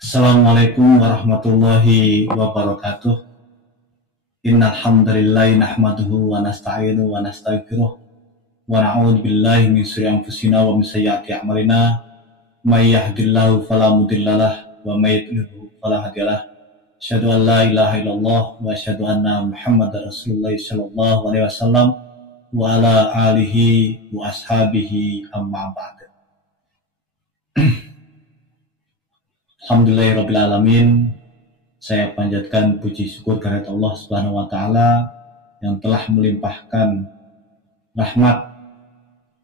Assalamualaikum warahmatullahi wabarakatuh. Innal hamdalillahi nahmaduhu wa nasta'inu wa nastaghfiruh wa na'udzu billahi min shururi anfusina wa min sayyiati a'malina. May yahdihillahu fala mudhillalah wa may yudlil fala hadiyalah. Asyhadu an la ilaha illallah wa asyhadu anna Muhammadar Rasulullah sallallahu alaihi wasallam wa ala alihi wa ashabihi amma ba'd. Alhamdulillahirrabbilalamin. Saya panjatkan puji syukur kehadirat Allah Subhanahu wa Ta'ala yang telah melimpahkan rahmat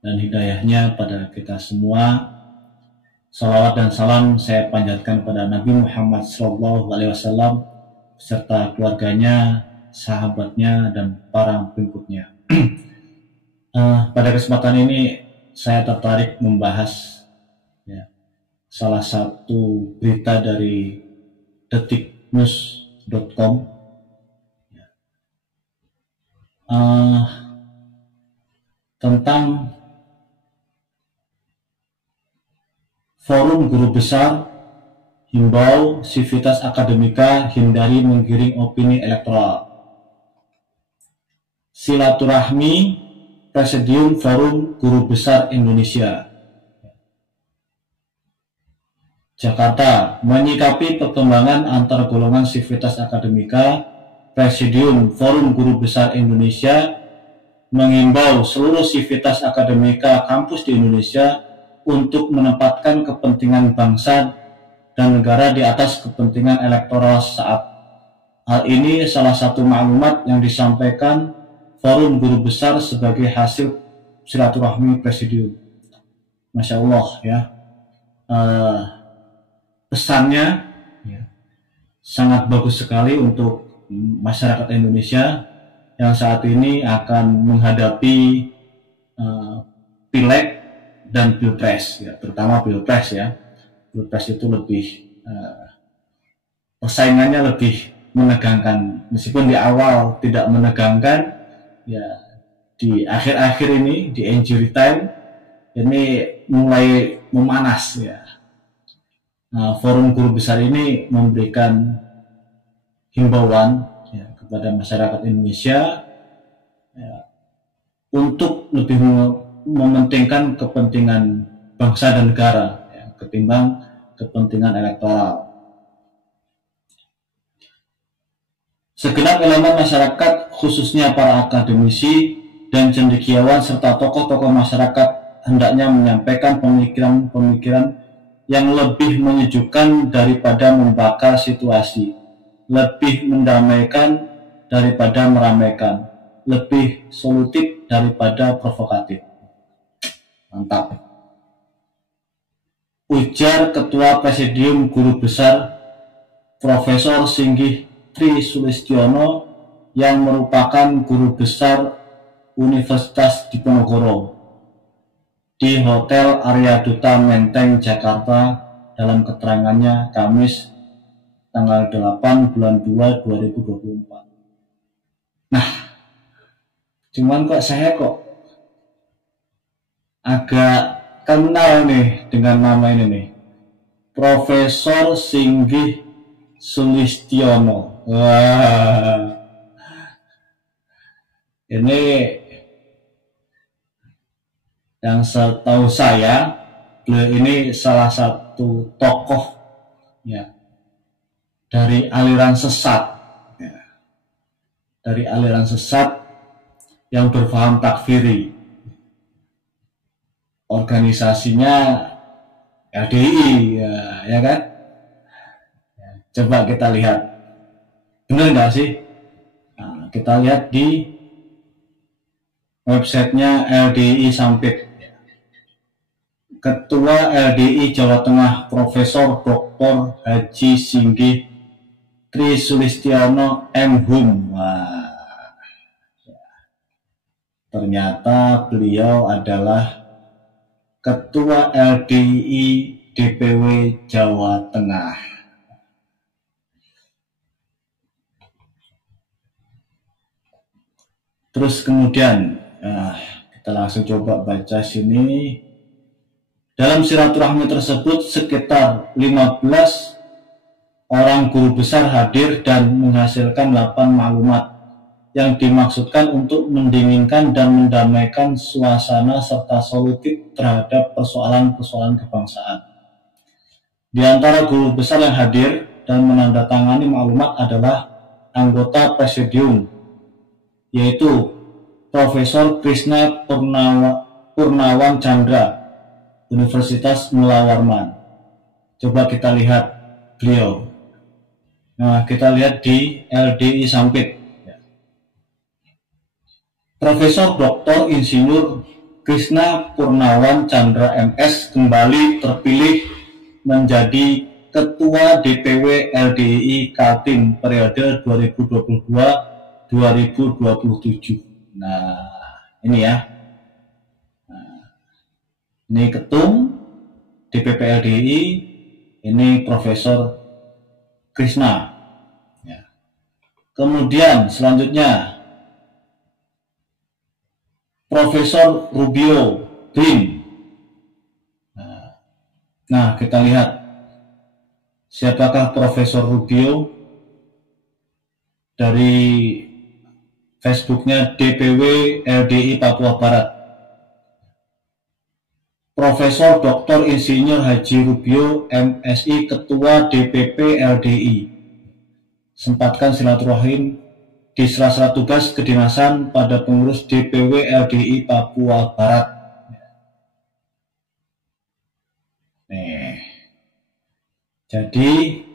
dan hidayahnya pada kita semua. Salawat dan salam saya panjatkan pada Nabi Muhammad SAW beserta keluarganya, sahabatnya, dan para pengikutnya. Pada kesempatan ini saya tertarik membahas salah satu berita dari detiknews.com tentang Forum Guru Besar himbau sivitas akademika hindari menggiring opini elektoral. Silaturahmi Presidium Forum Guru Besar Indonesia. Jakarta, menyikapi perkembangan antar golongan sivitas akademika, Presidium Forum Guru Besar Indonesia mengimbau seluruh sivitas akademika kampus di Indonesia untuk menempatkan kepentingan bangsa dan negara di atas kepentingan elektoral saat. Hal ini salah satu maklumat yang disampaikan Forum Guru Besar sebagai hasil silaturahmi Presidium. Masya Allah ya. Pesannya sangat bagus sekali untuk masyarakat Indonesia yang saat ini akan menghadapi pileg dan pilpres, terutama pilpres ya. Pilpres itu lebih persaingannya lebih menegangkan, meskipun di awal tidak menegangkan, ya di akhir-akhir ini di injury time ini mulai memanas ya. Forum Guru Besar ini memberikan himbauan kepada masyarakat Indonesia untuk lebih mementingkan kepentingan bangsa dan negara ketimbang kepentingan elektoral. Segenap elemen masyarakat, khususnya para akademisi dan cendekiawan serta tokoh-tokoh masyarakat, hendaknya menyampaikan pemikiran-pemikiran yang lebih menyejukkan daripada membakar situasi, lebih mendamaikan daripada meramaikan, lebih solutif daripada provokatif. Mantap. Ujar Ketua Presidium Guru Besar Profesor Singgih Tri Sulistiono yang merupakan Guru Besar Universitas Diponegoro di Hotel Arya Duta Menteng, Jakarta dalam keterangannya Kamis tanggal 8 bulan 2 2024. Nah, cuman saya agak kenal nih dengan nama ini nih, Profesor Singgih Sulistiono. Wah, ini yang setahu saya, beliau ini salah satu tokoh dari aliran sesat, dari aliran sesat yang berpaham takfiri. Organisasinya LDI, ya kan? Coba kita lihat, benar nggak sih? Nah, kita lihat di websitenya LDI Sampit. Ketua LDI Jawa Tengah Profesor Dr. Haji Singgih Tri Sulistiono M.Hum. Wah, ternyata beliau adalah Ketua LDI DPW Jawa Tengah. Terus kemudian kita langsung coba baca sini. Dalam silaturahmi tersebut sekitar 15 orang guru besar hadir dan menghasilkan 8 maklumat yang dimaksudkan untuk mendinginkan dan mendamaikan suasana serta solutif terhadap persoalan-persoalan kebangsaan. Di antara guru besar yang hadir dan menandatangani maklumat adalah anggota presidium, yaitu Profesor Krishna Purnawan Chandra, Universitas Mula Warman. Coba kita lihat beliau. Nah, kita lihat di LDI Sampit. Profesor Dr. Insinyur Krishna Purnawan Chandra MS kembali terpilih menjadi Ketua DPW LDII Kaltim periode 2022-2027. Nah, ini ya. Nah, ini Ketum DPP LDII, ini Profesor Krishna. Ya. Kemudian selanjutnya Profesor Rubio Green. Nah, kita lihat siapakah Profesor Rubio. Dari Facebooknya DPW LDI Papua Barat. Profesor Dr. Insinyur Haji Rubio MSI Ketua DPP LDI. Sempatkan silaturahim di sela-sela tugas kedinasan pada pengurus DPW LDI Papua Barat. Nih. Jadi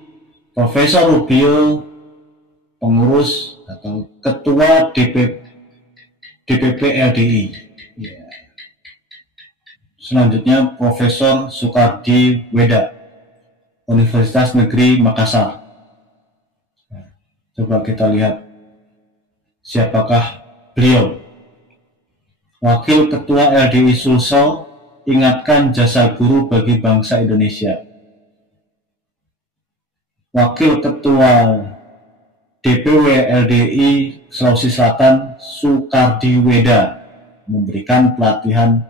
Profesor Rubio pengurus atau ketua DPP LDI. Ya. Selanjutnya Profesor Soekardi Weda, Universitas Negeri Makassar. Coba kita lihat siapakah beliau. Wakil Ketua LDI Sulsel ingatkan jasa guru bagi bangsa Indonesia. Wakil Ketua DPW LDI Sulawesi Selatan Soekardi Weda memberikan pelatihan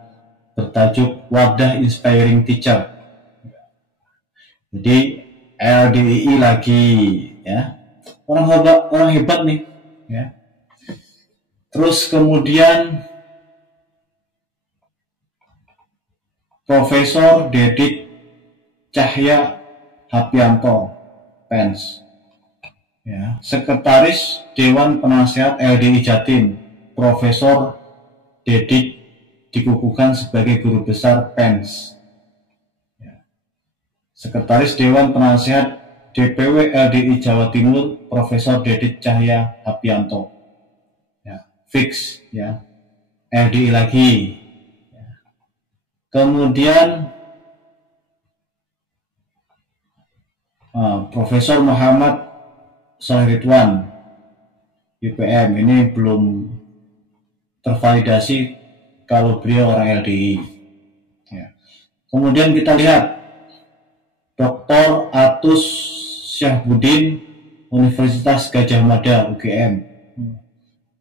bertajuk Wadah Inspiring Teacher. Jadi LDII lagi ya. Orang hebat nih ya. Terus kemudian Profesor Dedit Cahya Hapianto Pens, ya, Sekretaris Dewan Penasehat LDI Jatim, Profesor Dedit dikukuhkan sebagai Guru Besar Pens. Ya. Sekretaris Dewan Penasehat DPW LDI Jawa Timur, Profesor Dedit Cahya Hapianto. Ya, fix ya, LDI lagi. Kemudian Profesor Muhammad Saleh Ridwan UPM, ini belum tervalidasi kalau beliau orang LDI. Ya. Kemudian kita lihat Dr. Atus Syahbudin Universitas Gajah Mada UGM.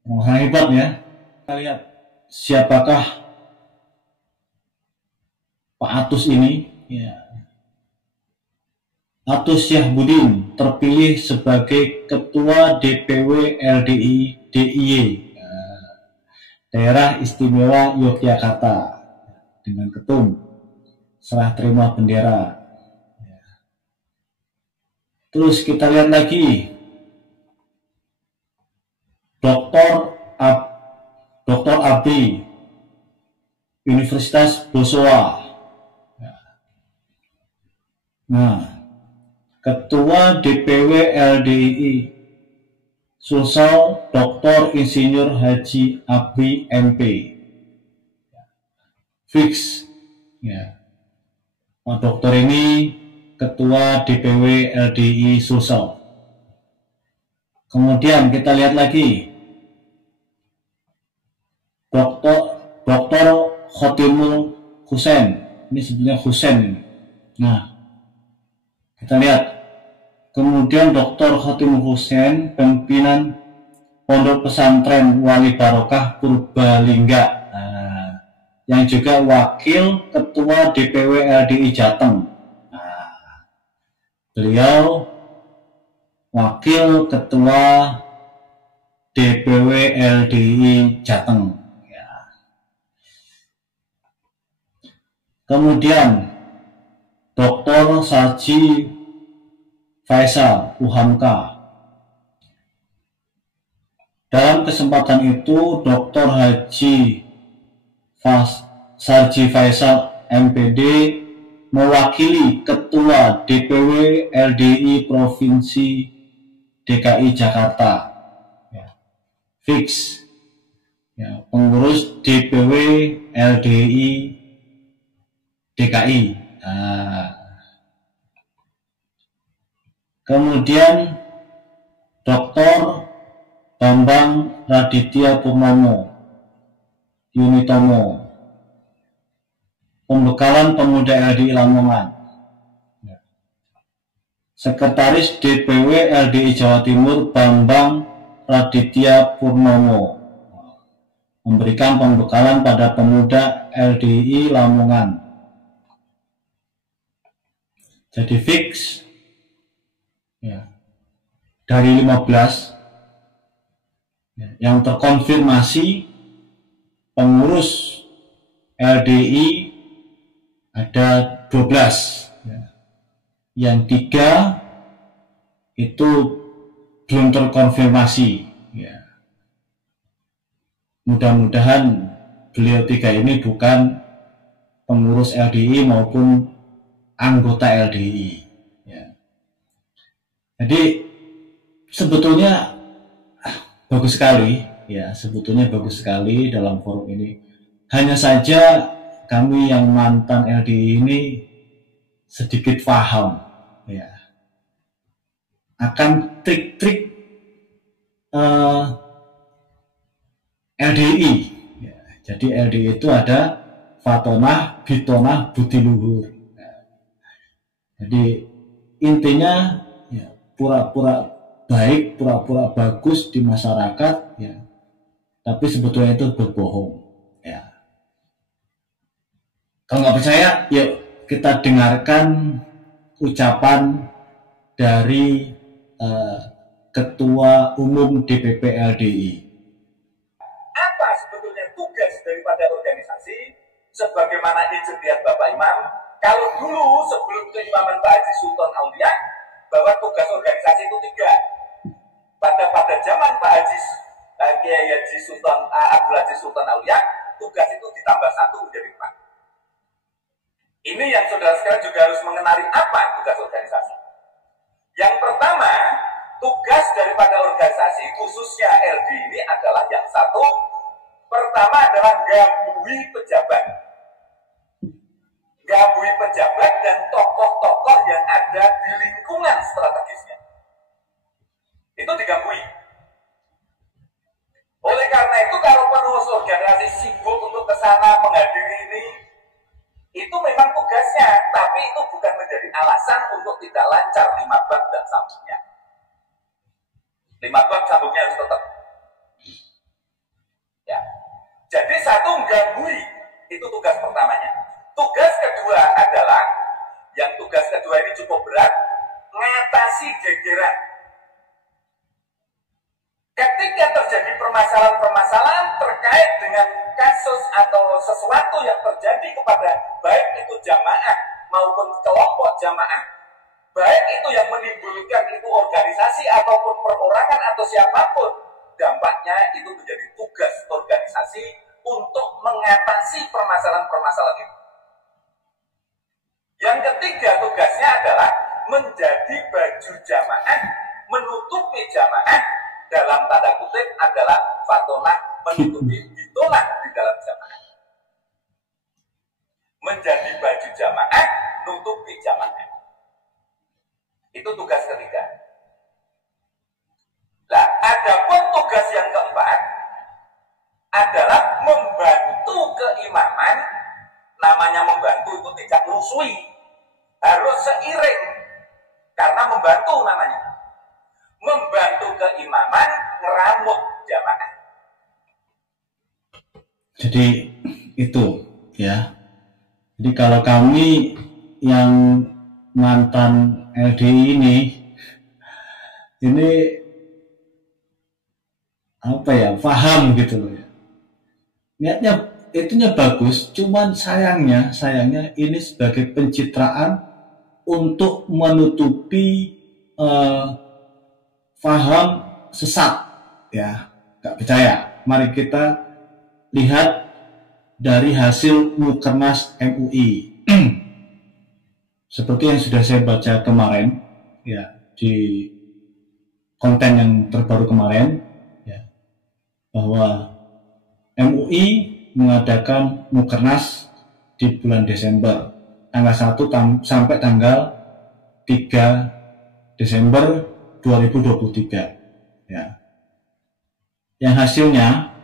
Orang hebat ya. Kita lihat siapakah Pak Atus ini, ya. Atus Syahbudin terpilih sebagai Ketua DPW LDI DIY Daerah Istimewa Yogyakarta dengan ketum serah terima bendera. Ya. Terus kita lihat lagi Dr. Abdi Universitas Bosowa. Nah, Ketua DPW LDII Sulsel Dr. Insinyur Haji Abdi MP. Fix ya. Pak dokter ini Ketua DPW LDII Sulsel. Kemudian kita lihat lagi Dr. Khotimul Husain. Ini sebenarnya Husain ini. Nah, kita lihat. Kemudian Dr. Khotimul Husain, pimpinan Pondok Pesantren Wali Barokah Purbalingga, yang juga Wakil Ketua DPW LDI Jateng. Beliau Wakil Ketua DPW LDI Jateng. Ya. Kemudian Dr. Sarji Faisal, UHAMKA. Dalam kesempatan itu, Dr. Haji Sarji Faisal, MPD, mewakili Ketua DPW LDI Provinsi DKI Jakarta, ya, fix, ya, pengurus DPW LDI DKI. Nah, kemudian Dr. Bambang Raditya Purnomo, Unitomo, Pembekalan Pemuda LDI Lamongan. Sekretaris DPW LDI Jawa Timur Bambang Raditya Purnomo, memberikan pembekalan pada pemuda LDI Lamongan. Jadi fix, ya, dari 15 yang terkonfirmasi pengurus LDI ada 12, ya. Yang 3 itu belum terkonfirmasi, ya. Mudah-mudahan beliau 3 ini bukan pengurus LDI maupun anggota LDI, ya. Jadi sebetulnya bagus sekali, ya, sebetulnya bagus sekali dalam forum ini. Hanya saja kami yang mantan LDI ini sedikit paham, ya, akan trik-trik LDI. Ya, jadi LDI itu ada fatonah, bitonah, budi luhur. Ya, jadi intinya, ya, pura-pura baik, pura-pura bagus di masyarakat, ya, tapi sebetulnya itu berbohong, ya. Kalau nggak percaya, yuk kita dengarkan ucapan dari Ketua Umum DPP LDI. Apa sebetulnya tugas daripada organisasi? Sebagaimana ijtihad Bapak Imam, kalau dulu sebelum keimaman Pak Haji Sultan Aulia, bahwa tugas organisasi itu 3. Pada zaman Pak Kiai Haji Sultan Abdul Aziz Sultan Aulia, tugas itu ditambah 1 menjadi 4. Ini yang saudara sekalian juga harus mengenali apa tugas organisasi. Yang pertama, tugas daripada organisasi khususnya LD ini adalah yang 1, pertama adalah gabui pejabat. Gabui pejabat dan tokoh-tokoh yang ada di lingkungan strategisnya. Itu digabui. Oleh karena itu, kalau pengurus organisasi sibuk untuk kesana menghadiri ini, itu memang tugasnya, tapi itu bukan menjadi alasan untuk tidak lancar 5 bab dan sambungnya. 5 bab sambungnya harus tetap. Ya. Jadi 1, gabui, itu tugas pertamanya. Tugas kedua adalah, yang tugas kedua ini cukup berat, mengatasi gegeran. Ketika terjadi permasalahan-permasalahan terkait dengan kasus atau sesuatu yang terjadi kepada baik itu jamaah maupun kelompok jamaah, baik itu yang menimbulkan itu organisasi ataupun perorangan atau siapapun, dampaknya itu menjadi tugas organisasi untuk mengatasi permasalahan-permasalahan itu. Yang ketiga, tugasnya adalah menjadi baju jamaah, menutupi jamaah, dalam tanda kutip adalah fatonah, menutupi bitonah di dalam jamaah. Menjadi baju jamaah, nutupi jamaah. Itu tugas ketiga. Nah, adapun tugas yang keempat adalah membantu keimaman. Namanya membantu itu tidak rusui, harus seiring, karena membantu namanya. Membantu keimaman, ngeramut jamaah. Jadi itu, ya. Jadi kalau kami yang mantan LDI ini ini apa ya, paham gitu loh ya. Niatnya itunya bagus, cuman sayangnya ini sebagai pencitraan untuk menutupi paham sesat ya, nggak percaya. Mari kita lihat dari hasil Mukernas MUI. Seperti yang sudah saya baca kemarin ya, di konten yang terbaru kemarin ya, bahwa MUI mengadakan Mukernas di bulan Desember tanggal 1 sampai tanggal 3 Desember 2023 ya. Yang hasilnya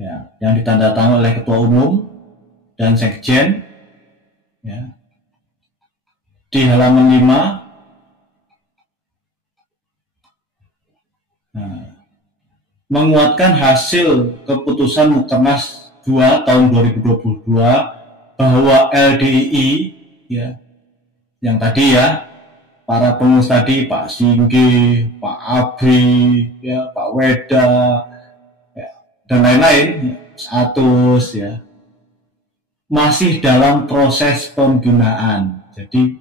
ya, yang ditandatangani oleh Ketua Umum dan Sekjen ya, di halaman 5 menguatkan hasil keputusan Mukernas 2 tahun 2022 bahwa LDII ya, yang tadi ya, para pengurus tadi, Pak Singgi, Pak Abri, ya, Pak Weda, ya, dan lain-lain, Atus ya, masih dalam proses pembinaan. Jadi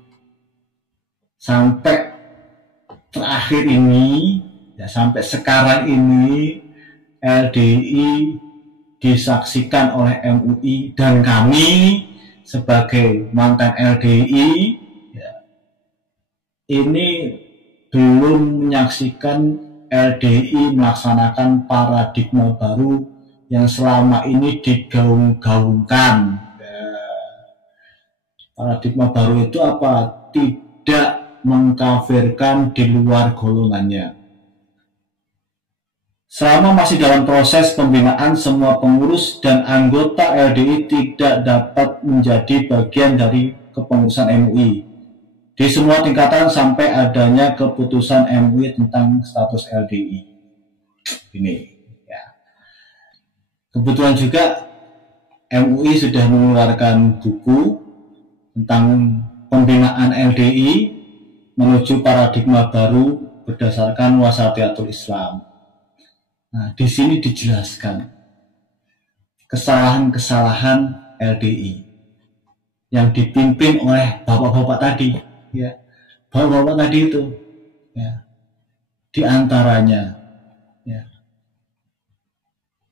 sampai terakhir ini ya, sampai sekarang ini LDI disaksikan oleh MUI dan kami sebagai mantan LDI ya, ini belum menyaksikan LDI melaksanakan paradigma baru yang selama ini digaung-gaungkan. Paradigma baru itu apa? Tidak mengkafirkan di luar golongannya. Selama masih dalam proses pembinaan, semua pengurus dan anggota LDI tidak dapat menjadi bagian dari kepengurusan MUI di semua tingkatan sampai adanya keputusan MUI tentang status LDI. Ini ya. Kebetulan juga MUI sudah mengeluarkan buku tentang pembinaan LDI menuju paradigma baru berdasarkan Wasatiyatul Islam. Nah, di sini dijelaskan kesalahan-kesalahan LDI yang dipimpin oleh bapak-bapak tadi, ya, bapak-bapak tadi itu, ya, di antaranya, ya,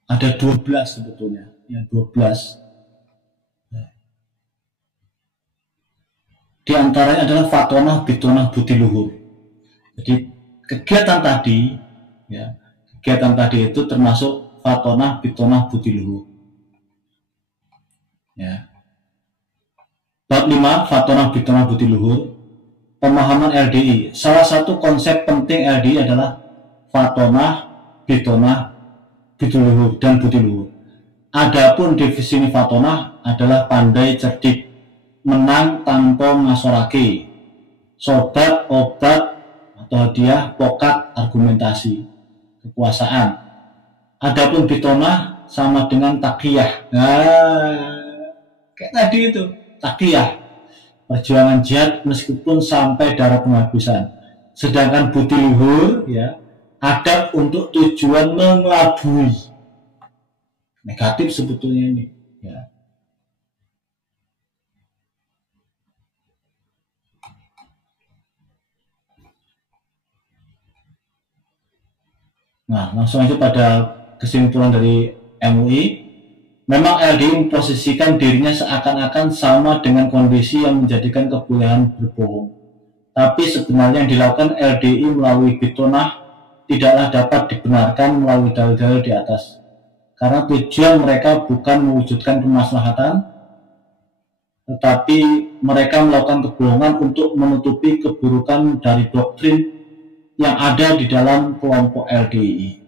ada 12 sebetulnya, ya, 12. Ya. Di antaranya adalah Fatonah Bitonah Butiluhur. Jadi kegiatan tadi, ya. Kegiatan tadi itu termasuk Fatonah Bitonah Butiluhur. Ya. Bab 5 Fatonah Bitonah Butiluhur. Pemahaman LDI. Salah satu konsep penting LDI adalah Fatonah Bitonah Butiluhur dan Butiluhur. Adapun definisi Fatonah adalah pandai, cerdik, menang tanpa ngasorake, sobat, obat atau hadiah, pokat, argumentasi, kekuasaan. Adapun Bitonah sama dengan takiyah. Nah, kayak tadi itu, takiyah, perjuangan jihad meskipun sampai darah penghabisan. Sedangkan Butiluhur ya, adab untuk tujuan mengelabui. Negatif sebetulnya ini ya. Nah, langsung aja pada kesimpulan dari MUI. Memang LDI memposisikan dirinya seakan-akan sama dengan kondisi yang menjadikan kebolehan berbohong. Tapi sebenarnya yang dilakukan LDI melalui Bitonah tidaklah dapat dibenarkan melalui dalil-dalil di atas. Karena tujuan mereka bukan mewujudkan kemaslahatan, tetapi mereka melakukan kebohongan untuk menutupi keburukan dari doktrin yang ada di dalam kelompok LDI.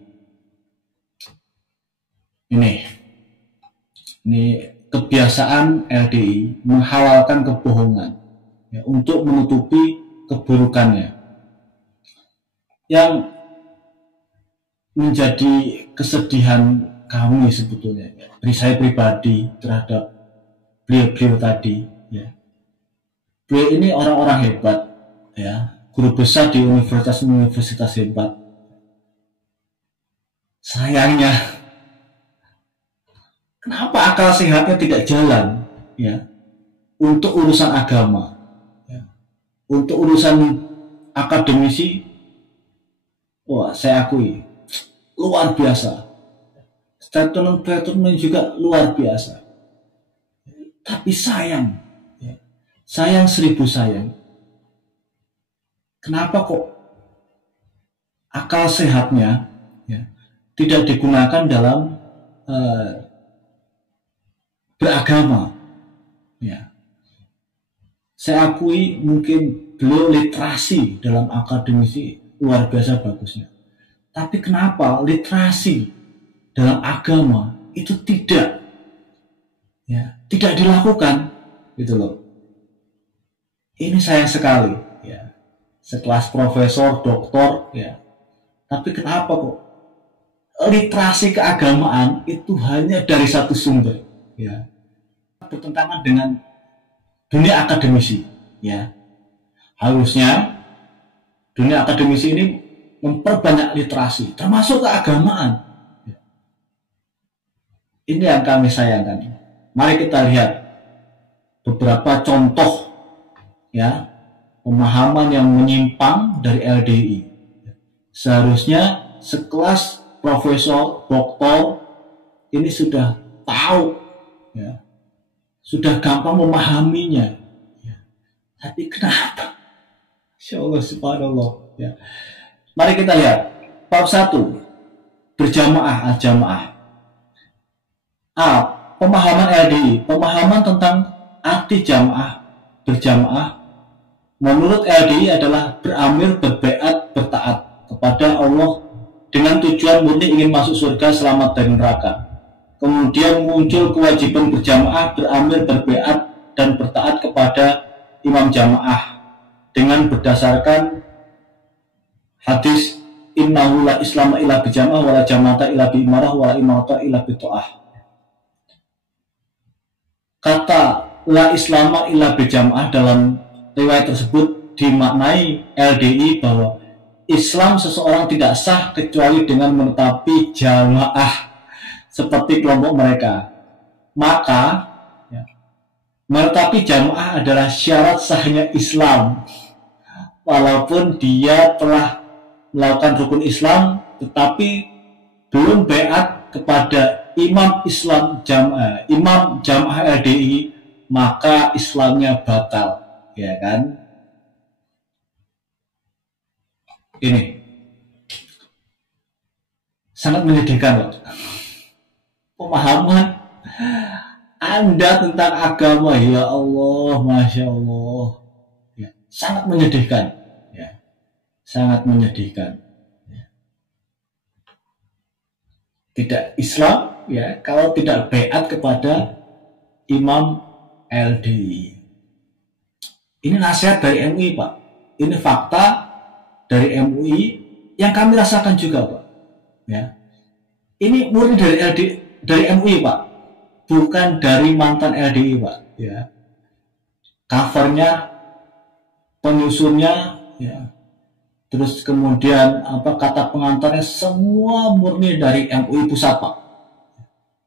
Ini kebiasaan LDI menghalalkan kebohongan ya, untuk menutupi keburukannya. Yang menjadi kesedihan kami sebetulnya, dari saya pribadi terhadap beliau tadi ya. Beliau ini orang-orang hebat ya, guru besar di universitas hebat. Sayangnya, kenapa akal sehatnya tidak jalan ya untuk urusan agama, ya. Untuk urusan akademisi, wah saya akui luar biasa, statement juga luar biasa. Tapi sayang, ya. Sayang seribu sayang, kenapa kok akal sehatnya ya tidak digunakan dalam beragama, ya. Saya akui mungkin beliau literasi dalam akademisi luar biasa bagusnya. Tapi kenapa literasi dalam agama itu tidak dilakukan, gitu loh. Ini sayang sekali, ya. Sekelas profesor, doktor, ya. Tapi kenapa kok literasi keagamaan itu hanya dari satu sumber, ya, bertentangan dengan dunia akademisi, ya. Harusnya dunia akademisi ini memperbanyak literasi, termasuk keagamaan. Ini yang kami sayangkan. Mari kita lihat beberapa contoh, ya, pemahaman yang menyimpang dari LDI. Seharusnya sekelas profesor, doktor ini sudah tahu, ya, sudah gampang memahaminya, ya. Tapi kenapa? Insya Allah subhanallah, ya. Mari kita lihat bab 1, berjamaah al-jamaah. Pemahaman LDI, pemahaman tentang arti jamaah, berjamaah menurut LDI adalah beramir, berbaiat, bertaat kepada Allah dengan tujuan murni ingin masuk surga, selamat dari neraka. Kemudian muncul kewajiban berjamaah, beramir, berbaiat, dan bertaat kepada imam jamaah dengan berdasarkan hadis innahu la islama illa bijamaah wala jama'ata illa biimarah wala imarata illa bito'ah. Kata la islama illa bijamaah dalam riwayat tersebut dimaknai LDI bahwa Islam seseorang tidak sah kecuali dengan menetapi jamaah seperti kelompok mereka. Maka ya, menetapi jamaah adalah syarat sahnya Islam. Walaupun dia telah melakukan rukun Islam, tetapi belum baiat kepada imam Islam imam jamaah LDI, maka Islamnya batal, ya kan? Ini sangat menyedihkan loh. Pemahaman Anda tentang agama, ya Allah, Masya Allah, ya, sangat menyedihkan, ya, sangat menyedihkan, ya. Tidak Islam, ya, kalau tidak baiat kepada imam LDI. Ini nasihat dari MUI, Pak. Ini fakta dari MUI yang kami rasakan juga, Pak. Ya. Ini murni dari MUI, Pak. Bukan dari mantan LDI, Pak. Ya. Covernya, penyusunnya, ya. Terus kemudian kata pengantarnya semua murni dari MUI pusat, Pak.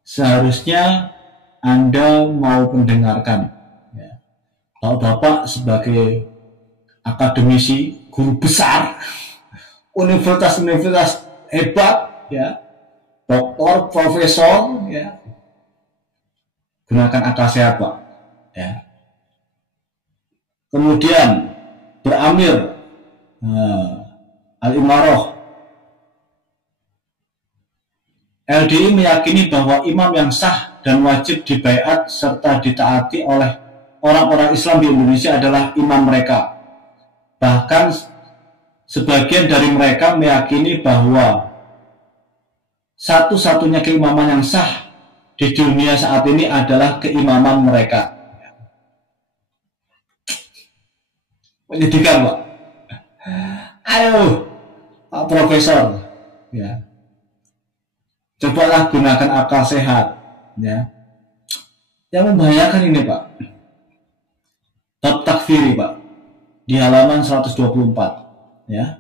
Seharusnya Anda mau mendengarkan, ya. Kalau Bapak sebagai akademisi, guru besar, universitas hebat, ya, doktor, profesor, ya, gunakan akal sehat, Pak, ya. Kemudian beramir, al-imarah. LDI meyakini bahwa imam yang sah dan wajib dibaiat serta ditaati oleh orang-orang Islam di Indonesia adalah imam mereka. Bahkan sebagian dari mereka meyakini bahwa satu-satunya keimaman yang sah di dunia saat ini adalah keimaman mereka. Menyedihkan, Pak. Ayo, Pak Profesor, ya, cobalah gunakan akal sehat, ya. Yang membahayakan ini, Pak, bab takfiri, Pak, di halaman 124. ya.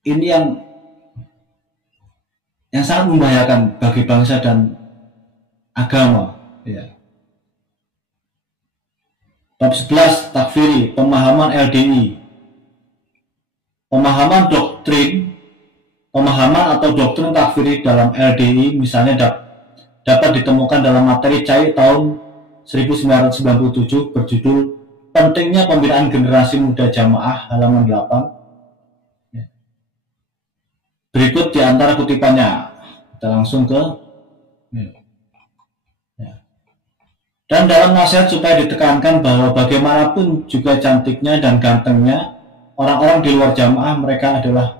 Ini yang sangat membahayakan bagi bangsa dan agama, ya. Bab 11 takfiri, pemahaman LDI. Pemahaman atau doktrin takfiri dalam LDI misalnya dapat ditemukan dalam materi CAI tahun 1997 berjudul Pentingnya Pembinaan Generasi Muda Jamaah, halaman 8. Berikut di antara kutipannya. Kita langsung ke Dan dalam nasihat supaya ditekankan bahwa bagaimanapun juga cantiknya dan gantengnya orang-orang di luar jamaah, mereka adalah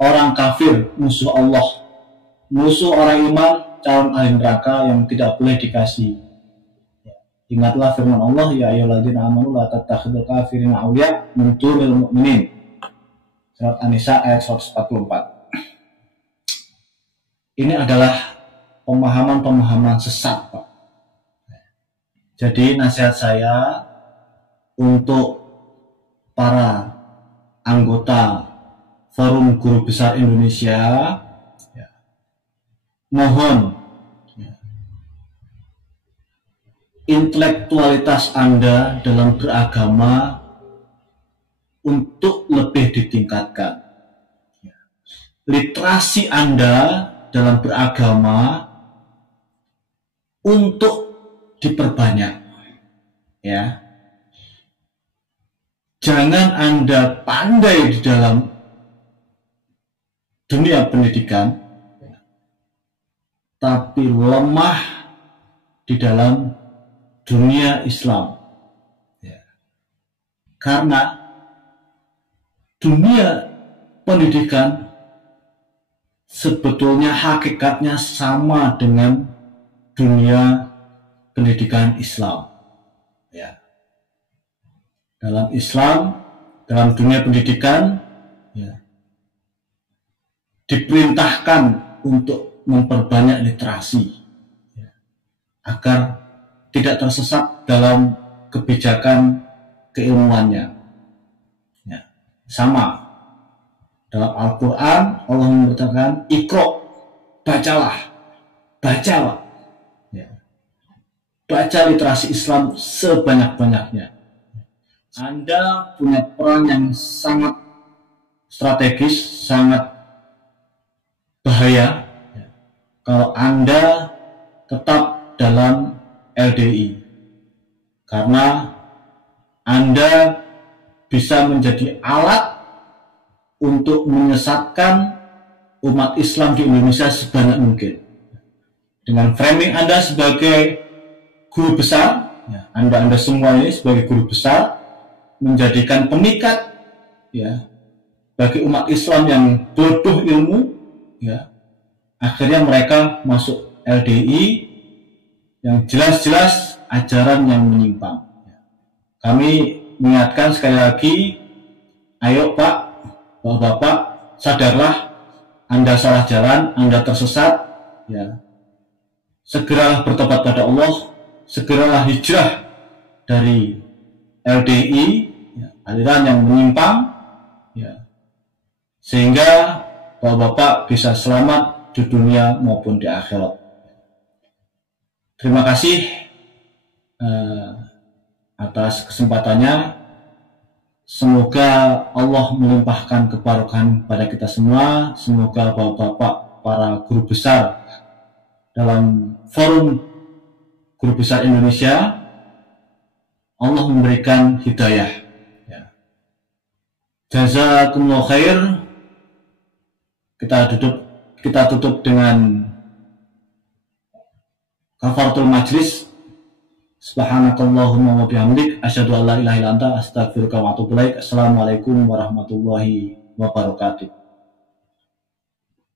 orang kafir, musuh Allah, musuh orang iman, calon ahli neraka yang tidak boleh dikasih. Ingatlah firman Allah, ya ayyuhalladzina amanu la tattakhidul kafirina awliya min dunil mu'minin. Surat An-Nisa ayat 144. Ini adalah pemahaman sesat, Pak. Jadi nasihat saya untuk para anggota Forum Guru Besar Indonesia, mohon intelektualitas Anda dalam beragama untuk lebih ditingkatkan. Literasi Anda dalam beragama untuk diperbanyak, ya. Jangan Anda pandai di dalam dunia pendidikan, tapi lemah di dalam dunia Islam, ya. Karena dunia pendidikan sebetulnya hakikatnya sama dengan dunia pendidikan Islam, ya. Dalam Islam, dalam dunia pendidikan, ya, diperintahkan untuk memperbanyak literasi, ya, agar tidak tersesat dalam kebijakan keilmuannya, ya. Sama dalam Al-Quran Allah mengatakan Iqra, bacalah, bacalah. Baca literasi Islam sebanyak-banyaknya. Anda punya peran yang sangat strategis, sangat bahaya kalau Anda tetap dalam LDI, karena Anda bisa menjadi alat untuk menyesatkan umat Islam di Indonesia sebanyak mungkin. Dengan framing Anda sebagai guru besar, ya, Anda semua ini sebagai guru besar menjadikan pemikat, ya, bagi umat Islam yang bodoh ilmu, ya, akhirnya mereka masuk LDI yang jelas-jelas ajaran yang menyimpang. Kami mengingatkan sekali lagi, ayo Pak, Bapak, sadarlah Anda salah jalan, Anda tersesat, ya. Segeralah bertobat pada Allah, segeralah hijrah dari LDI, ya, aliran yang menyimpang, ya, sehingga Bapak bisa selamat di dunia maupun di akhirat. Terima kasih atas kesempatannya. Semoga Allah melimpahkan keberkahan pada kita semua. Semoga Bapak-bapak para guru besar dalam Forum Guru Besar Indonesia, Allah memberikan hidayah, ya. Jazakumullah khair. Kita tutup dengan kafaratul majlis. Subhanakallahumma wa bihamdik asyhadu an la ilaha illa anta astaghfiruka wa atubu ilaik. Assalamualaikum warahmatullahi wabarakatuh.